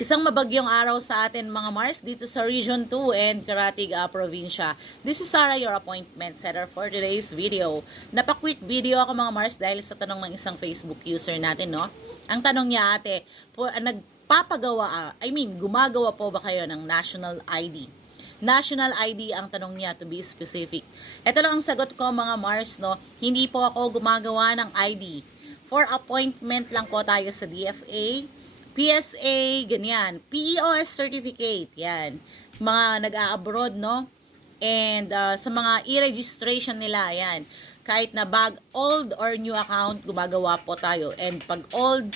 Isang mabagyong araw sa atin mga Mars dito sa Region 2 and Caratig Provincia. This is Sarah, your appointment setter for today's video. Napa-quick video ako mga Mars dahil sa tanong ng isang Facebook user natin, no? Ang tanong niya ate, gumagawa po ba kayo ng national ID? National ID ang tanong niya, to be specific. Ito lang ang sagot ko mga Mars, no? Hindi po ako gumagawa ng ID. For appointment lang po tayo sa DFA, PSA, ganyan. PEOS certificate, yan. Mga nag-a-abroad, no? And sa mga e-registration nila, yan. Kahit na old or new account, gumagawa po tayo. And pag old,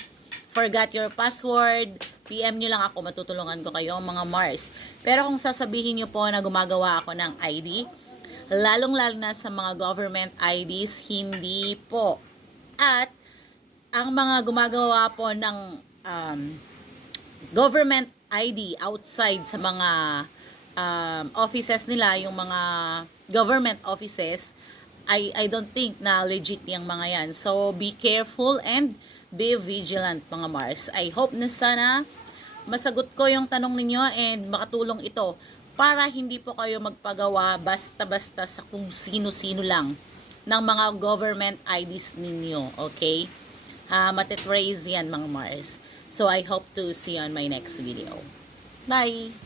forgot your password, PM nyo lang ako, matutulungan ko kayo, mga Mars. Pero kung sasabihin nyo po na gumagawa ako ng ID, lalong-lalo na sa mga government IDs, hindi po. At ang mga gumagawa po ng government ID outside sa mga offices nila, yung mga government offices, I don't think na legit yung mga yan. So, be careful and be vigilant mga Mars. I hope na sana masagot ko yung tanong ninyo and makatulong ito para hindi po kayo magpagawa basta-basta sa kung sino-sino lang ng mga government IDs ninyo. Okay? Matitrace yan mga Mars. So, I hope to see you on my next video. Bye!